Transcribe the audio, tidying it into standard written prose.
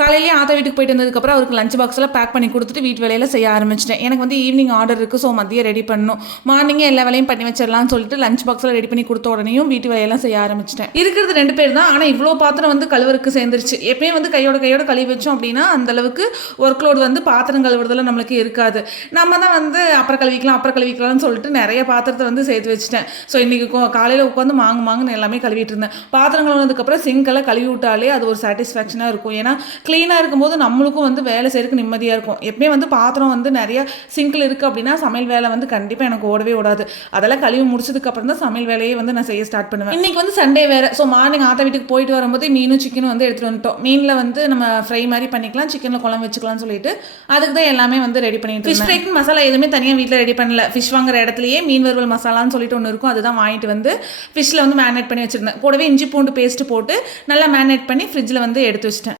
காலையிலேயே ஆத்தா வீட்டுக்கு போயிட்டு வந்ததுக்கப்புறம் அவருக்கு லஞ்ச் பாக்ஸில் பேக் பண்ணி கொடுத்துட்டு வீட்டு வேலையில் செய்ய ஆரம்பிச்சிட்டேன். எனக்கு வந்து ஈவினிங் ஆர்டர் இருக்குது, ஸோ மதியம் ரெடி பண்ணணும். மார்னிங்கே எல்லா வேலையும் பண்ணி வச்சிடலாம்னு சொல்லிட்டு லஞ்ச் பாக்ஸில் ரெடி பண்ணி கொடுத்த உடனேயும் வீட்டு வேலையெல்லாம் செய்ய ஆரம்பிச்சிட்டேன். இருக்கிறது 2 பேர் தான், ஆனால் இவ்வளோ பாத்திரம் வந்து கழுவருக்கு சேர்ந்துருச்சு. எப்பயும் வந்து கையோட கழுவி வச்சோம் அப்படின்னா அந்தளவுக்கு ஒர்க் லோடு வந்து பாத்திரம் கழுவுறதுல நம்மளுக்கு இருக்காது. நம்ம தான் வந்து அப்புறம் கழுவிக்கலாம்னு சொல்லிட்டு நிறைய பாத்திரத்தை வந்து சேர்த்து வச்சுட்டேன். ஸோ இன்றைக்கி காலையில் உட்காந்து மாங்குன்னு எல்லாமே கழுவிட்டு இருந்தேன். பாத்திரம் கழுவுனதுக்கப்புறம் சிங்கெல்லாம் கழுவி விட்டாலே அது ஒரு சாட்டிஸ்ஃபேக்ஷனாக இருக்கும். ஏன்னா க்ளீனாக இருக்கும்போது நம்மளுக்கும் வந்து வேலை செய்யறதுக்கு நிம்மதியாக இருக்கும். எப்பவுமே வந்து பாத்திரம் வந்து நிறைய சிங்கில் இருக்குது அப்படின்னா சமையல் வேலை வந்து கண்டிப்பாக எனக்கு ஓடவே ஓடாது. அதெல்லாம் கழுவி முடிச்சதுக்கப்புறம் தான் சமையல் வேலையை வந்து நான் செய்ய ஸ்டார்ட் பண்ணுவேன். இன்றைக்கி வந்து சண்டே வேறு. ஸோ மார்னிங் ஆத்தா வீட்டுக்கு போயிட்டு வரும்போது மீனும் சிக்கனும் வந்து எடுத்துகிட்டு வந்துட்டோம். மீனில் வந்து நம்ம ஃப்ரை மாதிரி பண்ணிக்கலாம், சிக்கனில் குழம்பு வச்சுக்கலாம்னு சொல்லிட்டு அதுக்கு தான் எல்லாமே வந்து ரெடி பண்ணிட்டு ஃபிஷ் ஃப்ரைக்கு மசாலா எதுவுமே தனியாக வீட்டில் ரெடி பண்ணல. ஃபிஷ் வாங்குற இடத்துலையே மீன் வறுவல் மசாலான்னு சொல்லிட்டு ஒன்று இருக்கும், அதுதான் வாங்கிட்டு வந்து ஃபிஷ்ஷில் வந்து மேரினேட் பண்ணி வச்சுருந்தேன். கூடவே இஞ்சி பூண்டு பேஸ்ட்டு போட்டு நல்லா மேரினேட் பண்ணி ஃப்ரிட்ஜில் வந்து எடுத்து வச்சிட்டேன்.